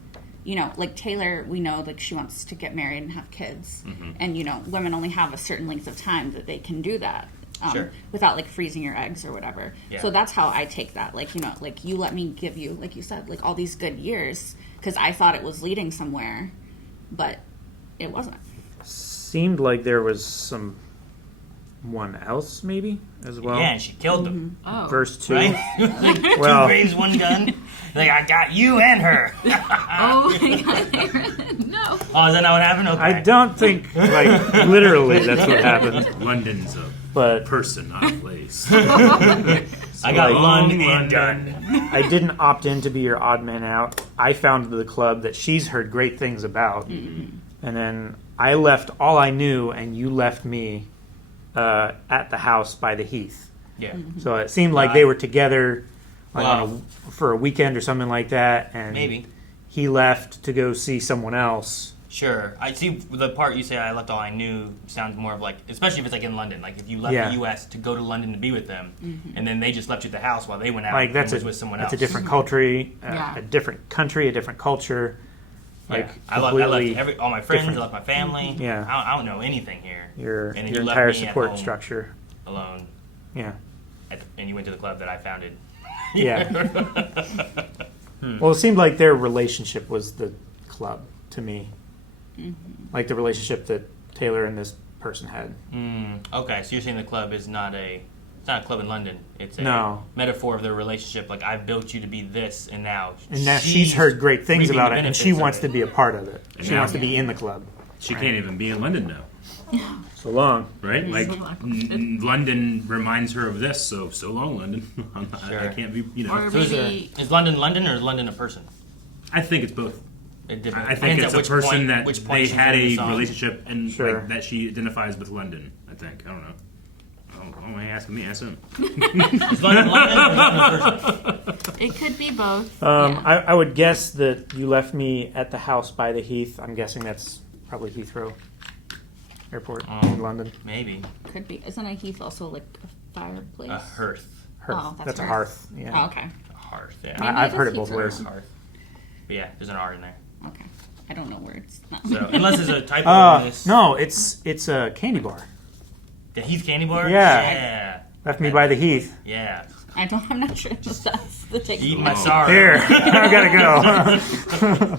like Taylor, we know, like, she wants to get married and have kids. And, women only have a certain length of time that they can do that. Sure. Without, like, freezing your eggs or whatever. Yeah. So that's how I take that. Like, like, you let me give you, like you said, like, all these good years because I thought it was leading somewhere, but it wasn't. Seemed like there was someone else maybe as well. Yeah, and she killed them. Oh. Verse 2. Right? Like, Well- two graves, one gun. Like, I got you and her. Oh my god. No. Oh, is that not what happened? Okay. I don't think like literally that's what happened, London's a but person, not a place. I got Like, London and done. I didn't opt in to be your odd man out. I founded the club that she's heard great things about, and then I left all I knew, and you left me at the house by the Heath. Yeah. So it seemed like they were together, like Wow. for a weekend or something like that, and Maybe. he left to go see someone else. Sure. I see the part you say I left all I knew sounds more of like, especially if it's like in London, like if you left Yeah. the U.S. to go to London to be with them, and then they just left you at the house while they went out Like that's and was with someone that's else. a different culture, Yeah. a different country, a different culture. Like Yeah. I left completely all my friends, different. I left my family. Yeah. I don't know anything here. your And then your you left entire me at support home structure. alone, Yeah, and you went to the club that I founded. yeah. Well, it seemed like their relationship was the club to me, like the relationship that Taylor and this person had. Okay, so you're saying the club is not a club in London. It's a No. metaphor of their relationship. Like, I've built you to be this, and now She's heard great things reaping about the it, and benefits she of wants it. to be a part of it. She Yeah. wants to be in the club. She can't even be in London now, So long. right? Like So long. London reminds her of this. So long, London. I Sure. can't be. Or So maybe is London London, or is London a person? I think it's both. It I think it's a person that which they point she's had in the a song. relationship and Sure. like, that she identifies with London. I think. I don't know. Oh, why are you asking me? Ask him. Is London London, or is London a person? it could be both. Um, Yeah. I would guess that you left me at the house by the Heath. I'm guessing that's probably Heathrow Airport in London. Maybe Could be. Isn't a heath also like a fireplace? a hearth, Hearth. Oh, that's that's a hearth. hearth. Yeah. Oh, okay. a hearth. Yeah, Maybe I've it heard is it both Heathrow. ways. hearth. But yeah, there's an R in there. Okay. I don't know words. So unless there's a typo in this, No, it's a candy bar. the Heath candy bar. Yeah. Yeah. Left me by the Heath. Yeah. I'm not sure if that's the take. Eat my sorrow. Here, I gotta go.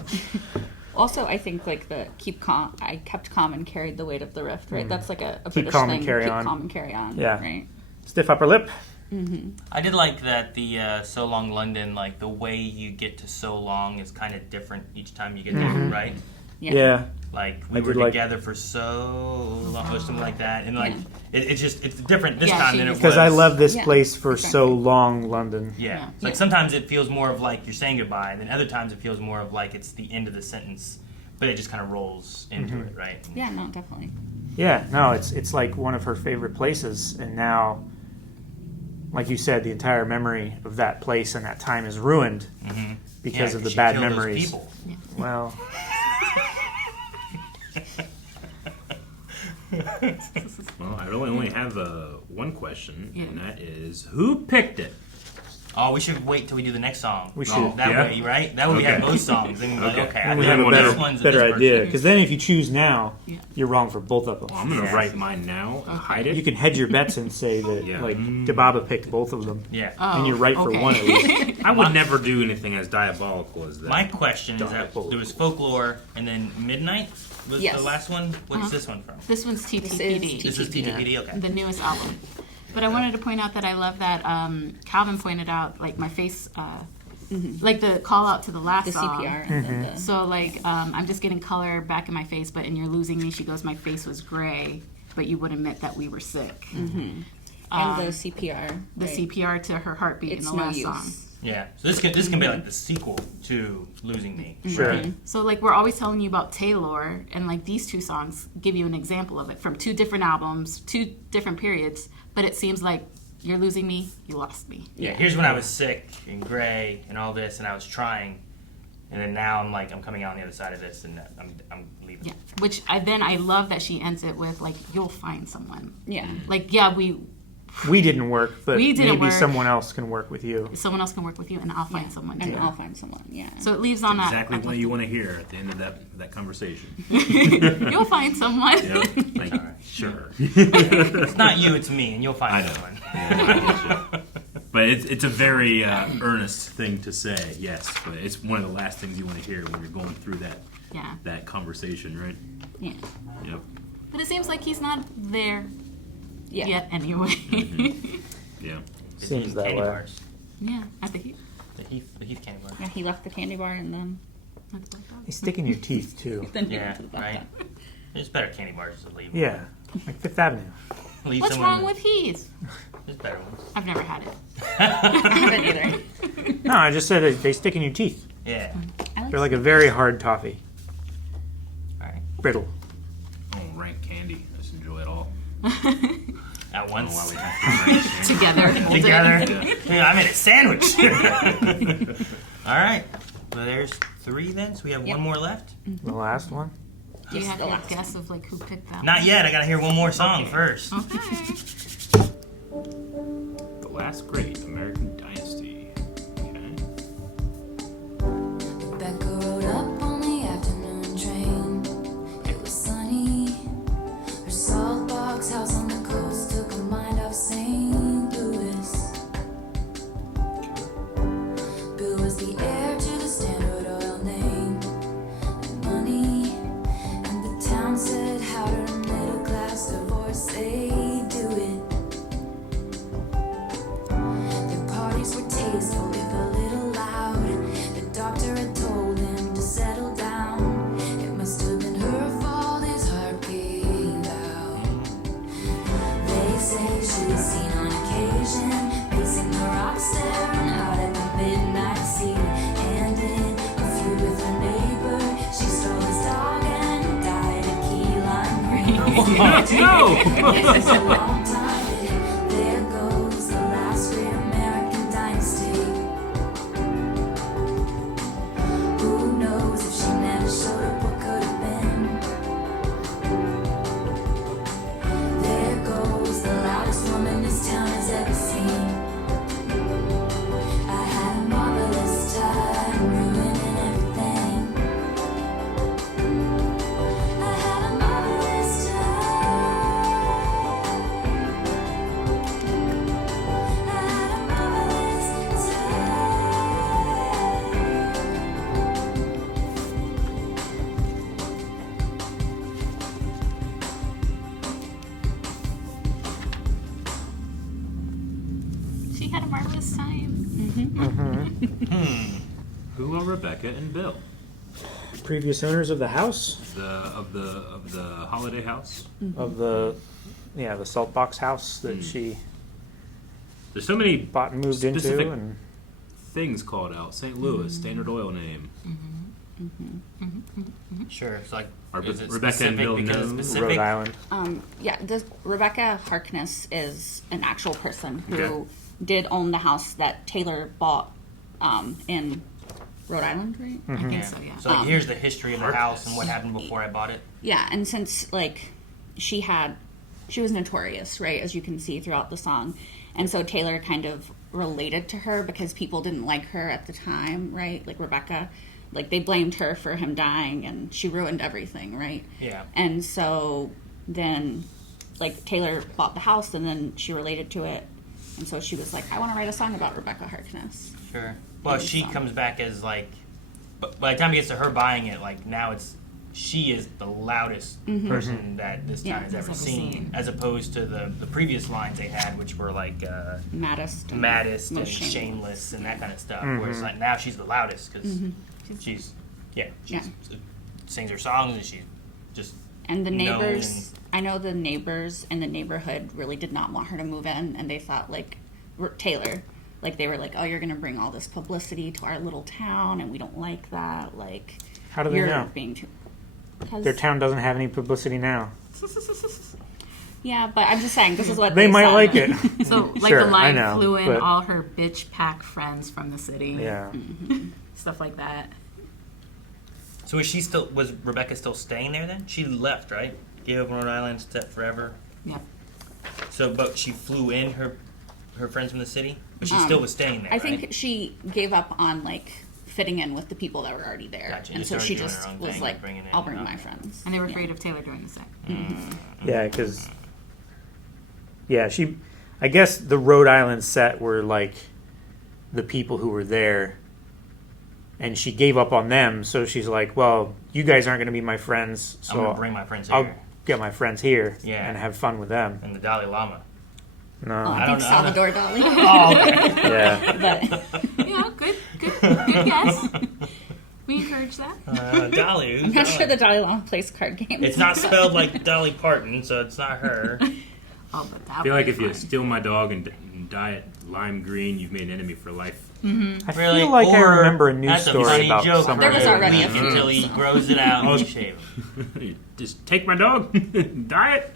Also, I think like the keep calm. I kept calm and carried the weight of the rift. Right. That's like a British calm thing. and carry keep on. calm and carry on. Yeah. Right. Stiff upper lip. I did like that the So Long London, like the way you get to So Long is kind of different each time you get there, right? Yeah. Like I we were did like- together for so long, or something like that, and like Yeah. it's different this Yeah, time she than it was- was. Because I love this Yeah, place for exactly. so long, London. Yeah, Yeah. like Yeah. sometimes it feels more of like you're saying goodbye, and then other times it feels more of like it's the end of the sentence, but it just kind of rolls into it, right? Yeah. No. Definitely. Yeah, no, it's like one of her favorite places, and now, like you said, the entire memory of that place and that time is ruined because Yeah, of the she bad killed those memories. people. Well, Well, I really only have one question, and that is, who picked it? Oh, we should wait till we do the next song. We should. That way, right? That way we have both songs. Then we're like, okay, And we have a better idea. Because then if you choose now, Yeah. you're wrong for both of them. I'm going to write mine now and hide it. You can hedge your bets and say that, like, Dababa picked both of them. Yeah. And you're right for one at least. I would never do anything as diabolical as that. My question is that there was Folklore and then Midnight was Yes. the last one. What's this one from? This one's TTPD. This is TTPD, okay. The newest album. But I wanted to point out that I love that Calvin pointed out, like, my face, like the call out to the last The song. CPR. And then the, So, like, I'm just getting color back in my face, but in You're Losing Me, she goes, my face was gray, but you would admit that we were sick. and the CPR. The right? CPR to her heartbeat It's in the no last use. song. Yeah. So this can be like the sequel to Losing Me. Sure. So, like, we're always telling you about Taylor, and, like, these two songs give you an example of it from two different albums, two different periods, but it seems like You're Losing Me, you lost me. Yeah. Here's when I was sick and gray and all this, and I was trying, and then now I'm like I'm coming out on the other side of this, and I'm leaving. Yeah, which I love that she ends it with, like, you'll find someone. Yeah. Like, yeah, We didn't work, but We didn't maybe work. someone else can work with you. someone else can work with you, and I'll find someone too. And I'll find someone. Yeah. So it leaves on that. Exactly what you want to hear at the end of that conversation. You'll find someone. Yep. Like, sure. It's not you, it's me, and you'll find I know. someone. Yeah, I get you. But it's a very earnest thing to say, yes. But it's one of the last things you want to hear when you're going through Yeah. that conversation, right? Yeah. Yep. But it seems like he's not there Yeah. yet anyway. Yeah. Seems that Candy way. bars. Yeah, I think The Heath candy bar. Yeah. He left the candy bar and then They stick in your teeth, too. he Yeah, went to the black right. There's better candy bars to leave. Yeah. Like Fifth Avenue. Leave What's someone wrong with Heath? There's better ones. I've never had it. I haven't either. No, I just said that they stick in your teeth. Yeah. They're like a very hard toffee. All right. Brittle. I don't rank candy. I just enjoy it all. At I don't know once. why we have to rank candy. Together. Together. Yeah, I made a sandwich. All right. So there's 3 then. So we have one more left. The last one. Do you Yes, have the a last guess of, like, who picked that Not yet. I gotta hear one more song first. one? Okay. The Last Great American Dynasty. Okay. Rebecca rode up on the afternoon train. It was sunny. Her salt box house on the coast took her mind off St. Louis. Bill was the heir to the Standard Oil name and money. And the town said, how did a middle class divorce they do it? Their parties were tasteful, if a little loud. The doctor had told him to settle down. It must have been her fault his heart gave out. They say she was seen on occasion pacing the rock, staring out at the midnight sea. And in a feud with her neighbor, she stole his dog and died a key lime green. No! It's a long time. There goes the last great American dynasty. Who knows if she never showed up, what could have been? There goes the loudest woman this town has ever seen. I had a marvelous time ruining everything. I had a marvelous time. I had a marvelous time. She had a marvelous time. Who are Rebecca and Bill? Previous owners of the house, Of the holiday house? of the salt box house that she There's so many bought and moved into, Specific- and things called out. St. Louis, Standard Oil name. Sure. It's like Are is it Rebecca and specific Bill because it's known? specific? Rhode Island. Yeah, this Rebecca Harkness is an actual person who Okay. did own the house that Taylor bought in Rhode Island, right? I think so, yeah. So like, here's the history of the house and what happened before I bought it. Yeah, and since like she was notorious, right, as you can see throughout the song. And so Taylor kind of related to her because people didn't like her at the time, right? Like Rebecca, like they blamed her for him dying and she ruined everything, right? Yeah. And so then like Taylor bought the house and then she related to it. And so she was like, I want to write a song about Rebecca Harkness. Sure. Well, she comes back as like, by the time it gets to her buying it, like now she is the loudest person that this town has ever seen, as opposed to the previous lines they had, which were like maddest and shameless and that kind of stuff. Whereas like now she's the loudest because she's sings her songs and she's just and the neighbors. I know the neighbors in the neighborhood really did not want her to move in, and they thought like Taylor. Like they were like, oh, you're going to bring all this publicity to our little town, and we don't like that. Like, how do they know? Their town doesn't have any publicity now. Yeah, but I'm just saying this is what they might said. like it. So, like sure, the line know, flew in but... all her bitch pack friends from the city. Yeah, stuff like that. So was Rebecca still staying there then? She left, right? Gave up Rhode Island, stepped forever. Yeah. So, but she flew in her friends from the city, but she still was staying there. I think she gave up on like fitting in with the people that were already there, Gotcha. and so she just was like, "I'll bring my friends." And they were afraid of Taylor doing the same. Yeah, because I guess the Rhode Island set were like the people who were there, and she gave up on them. So she's like, "Well, you guys aren't going to be my friends, so I'm going to bring my friends here. I'll get my friends here and have fun with them." And the Dalai Lama. No, I think Salvador Dali. Oh, okay. Yeah, but good guess. We encourage that. Dali. I'm not sure the Dalai Lama plays card games. It's not spelled like Dolly Parton, so it's not her. Oh, but that I feel like if fun. you steal my dog and dye it lime green, you've made an enemy for life. I feel like I remember a news story about something. There was already a few. Until he grows it out and shave him. Just take my dog, dye it.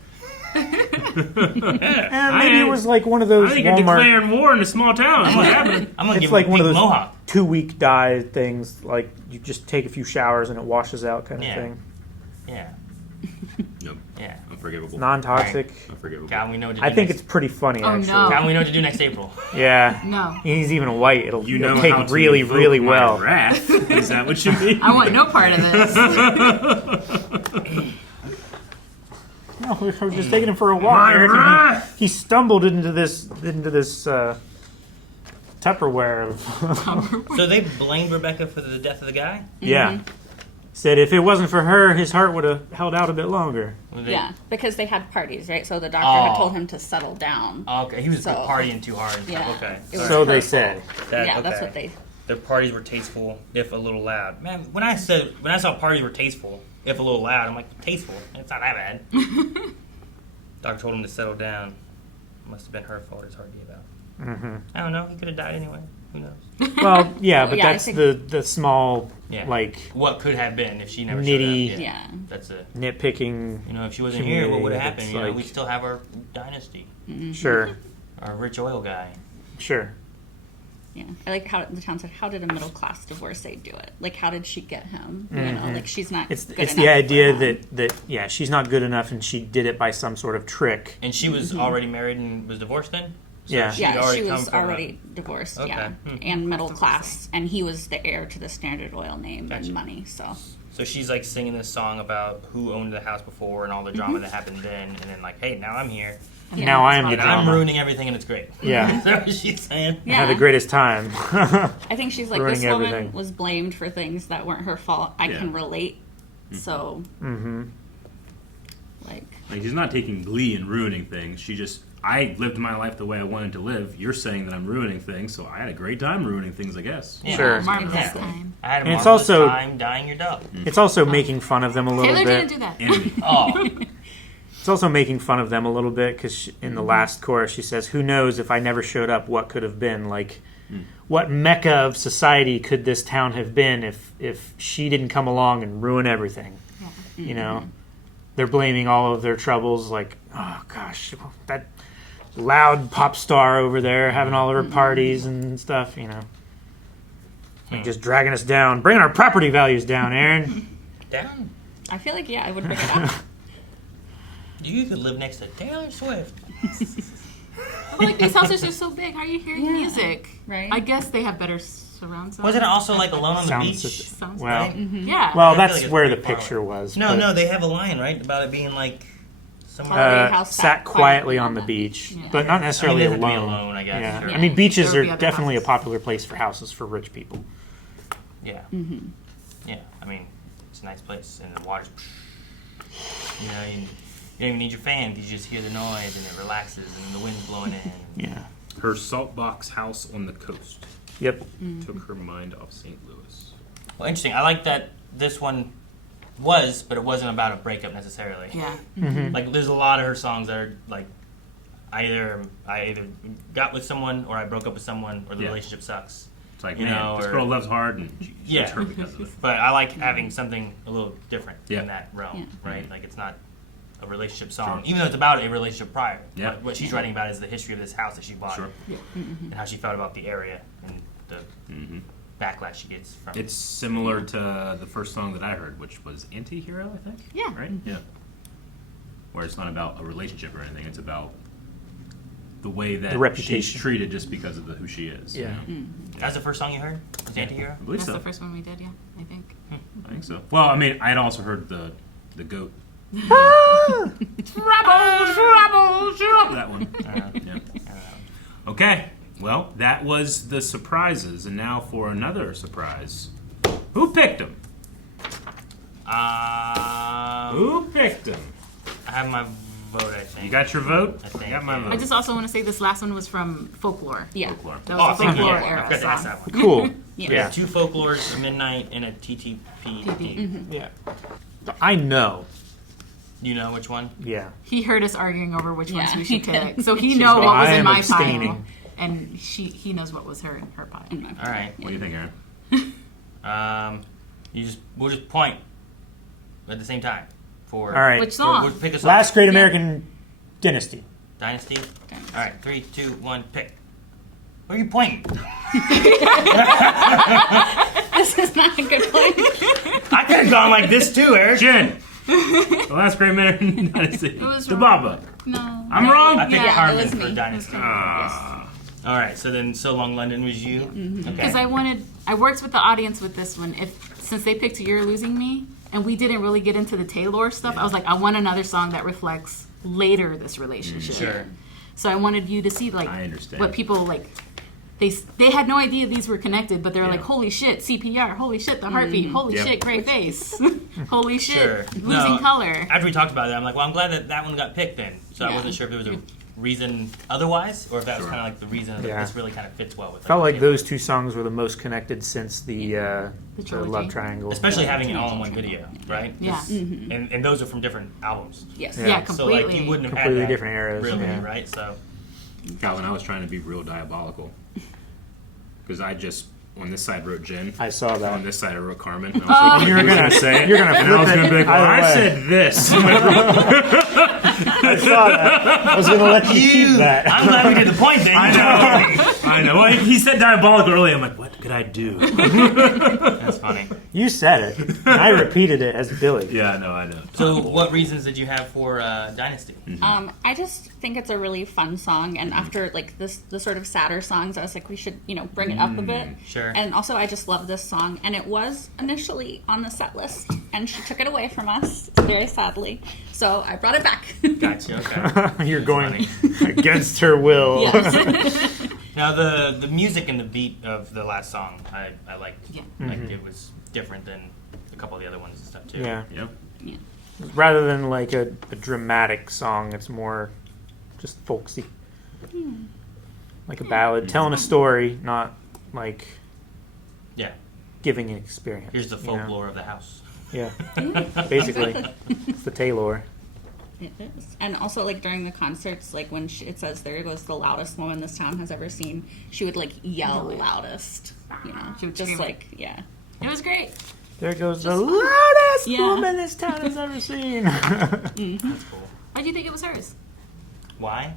Maybe it was like one of those I think you're Walmart. declaring war in a small town. What's happening? I'm gonna It's give like him a one of big those mohawk. 2-week dye things. Like you just take a few showers and it washes out, kind of thing. Yeah. Nope. Yeah. Unforgivable. Non-toxic. Unforgivable. Calvin, we know what to do I think next. it's pretty funny. Oh, actually. no. Calvin, we know what to do next April. Yeah. No. He's even white. It'll You know take how to really, evoke really my well. wrath. Is that what you mean? I want no part of this. No, we were just taking him for a walk, My Eric, and wrath! he stumbled into this Tupperware. So they blamed Rebecca for the death of the guy? Yeah. Said if it wasn't for her, his heart would have held out a bit longer. Yeah, because they had parties, right? So the doctor had told him to settle down. Okay, he was So- partying too hard. Yeah. Okay. It was So they her said. fault. That- Yeah, that's okay. what they. Their parties were tasteful, if a little loud. Man, when I saw parties were tasteful, if a little loud, I'm like, tasteful? It's not that bad. Doctor told him to settle down. Must have been her fault. His heart gave out. Mm-hmm. I don't know. He could have died anyway. Who knows? Well, yeah, but Yeah, I that's think- the small, Yeah. like, What could have been if she never Nitty- showed up? Yeah. That's it. nitpicking. You know, if she wasn't here, what would have Community, happened? it's You know, like- we still have our dynasty, Sure, our rich oil guy. sure. Yeah, I like how the town said, "How did a middle class divorcee do it? Like, how did she get him? You know, like she's not. It's good the enough idea for him." that she's not good enough and she did it by some sort of trick. And she was already married and was divorced then? So Yeah. she'd Yeah, already she come was from a- already divorced. Okay. Yeah, and middle class, and he was the heir to the Standard Oil name Gotcha. and money. So So she's like singing this song about who owned the house before and all the drama that happened then, and then like, hey, now I'm here yeah. Now I am the and I'm drama. ruining everything, and it's great. Yeah. Is that what she's saying? I had the Yeah. great time. I think she's like, Ruining this woman everything. was blamed for things that weren't her fault. I Yeah. can relate. So, like, Like, she's not taking glee in ruining things. I lived my life the way I wanted to live. You're saying that I'm ruining things, so I had a great time ruining things, I guess. Yeah. Sure. Marvelous Exactly. time. I had a And it's marvelous also- time dying your dog. It's also making fun of them a little Taylor bit. didn't do that. Enemy. Oh, It's also making fun of them a little bit because in the last chorus she says, "Who knows if I never showed up, what could have been? Like, what mecca of society could this town have been if she didn't come along and ruin everything?" You know, they're blaming all of their troubles. Like, oh gosh, that loud pop star over there having all of her parties and stuff. You know, like just dragging us down, bringing our property values down, Aaron. down. I feel like, yeah, I would bring it up. You could live next to Taylor Swift. But like these houses are so big. How are you hearing music? Right. I guess they have better surround sound. Wasn't it also like Alone on the Sound Beach? system. Sounds Well, right? Yeah. well, I feel that's like it's where the pretty far picture away. was. No, but, no, they have a line, right? About it being like somewhere. Holiday house sat quietly on the beach, but not necessarily I mean, they have to be alone. alone, I guess, Yeah. sure. I mean, beaches There are would be other definitely a houses. popular place for houses for rich people. Yeah. Yeah, I mean, it's a nice place, and the water's. You know, you don't even need your fan because you just hear the noise and it relaxes and the wind's blowing in. Yeah. Her saltbox house on the coast Yep. took her mind off St. Louis. Well, interesting. I like that this one was, but it wasn't about a breakup necessarily. Yeah. Like, there's a lot of her songs that are like, I either got with someone or I broke up with someone or the Yeah. relationship sucks. It's like, You man, know, this or- girl loves hard and she's Yeah. hurt because of it. But I like having something a little different Yeah. in that realm, right? Like, it's not a relationship song, Sure. even though it's about a relationship prior. Yeah. What she's writing about is the history of this house that she bought Sure. and how she felt about the area and the backlash she gets from It's similar to the first song that I heard, which was Anti-Hero, I think. Yeah. Right? Yeah. Where it's not about a relationship or anything. It's about the way that The reputation. she's treated just because of who she is. you Yeah. know? That's the first song you heard? Was Anti-Hero? I believe That's so. the first one we did. Yeah, I think. I think so. Well, I mean, I had also heard the goat. That one. Yeah. Okay. Well, that was the surprises, and now for another surprise. Who picked them? Who picked them? I have my vote, I think. You got your vote? I think, got my yeah. vote. I just also want to say this last one was from Folklore. Yeah. Folklore. That Oh, was a thank you. Folklore Yeah, I era forgot to ask song. that one. Cool. Yeah. Two Folklores, a Midnight, and a TTP. Yeah. I know. You know which one? Yeah. He heard us arguing over which ones Yeah. we should pick, so he She's know like, what was I in am my pile, abstaining. and he knows what was her pile. All right. What do you think, Aaron? We'll just point at the same time for. All right. Which song? We'll pick a song. Last Great American Dynasty. Dynasty. All right. 3, 2, 1. Pick. Where are you pointing? This is not a good point. I could have gone like this too, Eric. Jen! The Last Great American Dynasty. It was The wrong. Baba. No. I'm wrong? I picked Yeah, it Carmen was for me. Dynasty. All right. So then, So Long London was you. Okay. Because I worked with the audience with this one. Since they picked You're Losing Me, and we didn't really get into the Taylor stuff, I was like, I want another song that reflects later this relationship. Sure. So I wanted you to see like I understand. what people like. They had no idea these were connected, but they were Yeah. like, holy shit, CPR, holy shit, the heartbeat, holy Yep. shit, gray face, holy shit, Sure. losing No, color. After we talked about it, I'm like, well, I'm glad that one got picked then. So I Yeah. wasn't sure if it was a reason otherwise, or if that was Sure. kind of like the reason that Yeah. this really kind of fits well with. Felt like the those two songs were the most connected since the trilogy. Love Triangle. especially having it all in one video, right? Yeah. 'Cause- And those are from different albums. Yes. Yeah. Yeah, So completely. like you wouldn't have Completely had that different eras, really, yeah. right? So Calvin, I was trying to be real diabolical. Because I just, on this side, wrote Jen. I saw that. On this side, I wrote Carmen. And I was like, You're who's gonna say it? You're gonna And I was flip going to be it like, well, either I way. said this. I saw that. I was going to let you keep that. I'm glad we did the point then. I know. Well, he said diabolical earlier. I'm like, what could I do? That's funny. You said it, and I repeated it as Billy. Yeah, no, I know. So what reasons did you have for Dynasty? I just think it's a really fun song, and after like the sort of sadder songs, I was like, we should bring it up a bit. Sure. And also, I just love this song, and it was initially on the set list, and she took it away from us very sadly. So I brought it back. Gotcha. Okay. You're going against her will. Yes. Now the music and the beat of the last song, I liked. Yeah. Like it was different than a couple of the other ones and stuff too. Yeah. Yep. Rather than like a dramatic song, it's more just folksy. Like a ballad, telling a story, not like Yeah. giving an experience. Here's the you know? folklore of the house. Yeah. Basically. It's the Taylor. It is. And also, like, during the concerts, like, when it says, there goes the loudest woman this town has ever seen, she would, like, yell loudest, She would just, scream. like, yeah. It was great. There goes the loudest Yeah. woman this town has ever seen. That's cool. Why do you think it was hers? Why?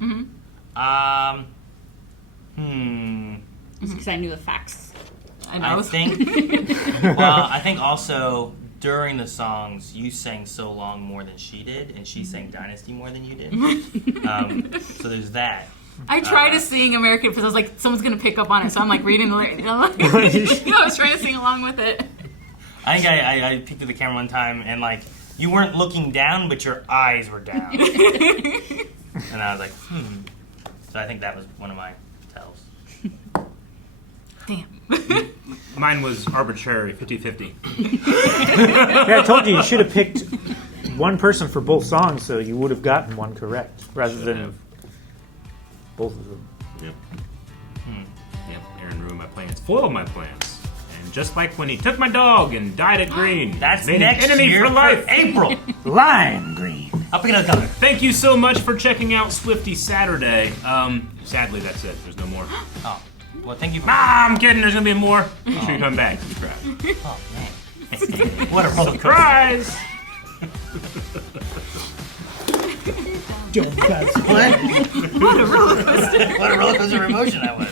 Because I knew the facts. I know. I think. Well, I think also during the songs, you sang So Long more than she did, and she sang Dynasty more than you did. So there's that. I tried to sing American because I was like, someone's going to pick up on it, so I'm like reading the lyrics. I was trying to sing along with it. I think I picked up the camera one time, and like, you weren't looking down, but your eyes were down. And I was like, So I think that was one of my tells. Damn. Mine was arbitrary, 50-50. Yeah, I told you should have picked one person for both songs, so you would have gotten one correct rather than both of them. Yep. Yep. Aaron ruined my plans, foiled my plans, and just like when he took my dog and dyed it green, That's made next an enemy year for life. April. Lime green. I'll pick another color. Thank you so much for checking out Swiftie Saturday. Sadly, that's it. There's no more. Oh, well, thank you for. I'm kidding. There's gonna be more. Make sure you come back. Subscribe. Oh man, what a roller coaster! Surprise! What a roller coaster of emotion that was.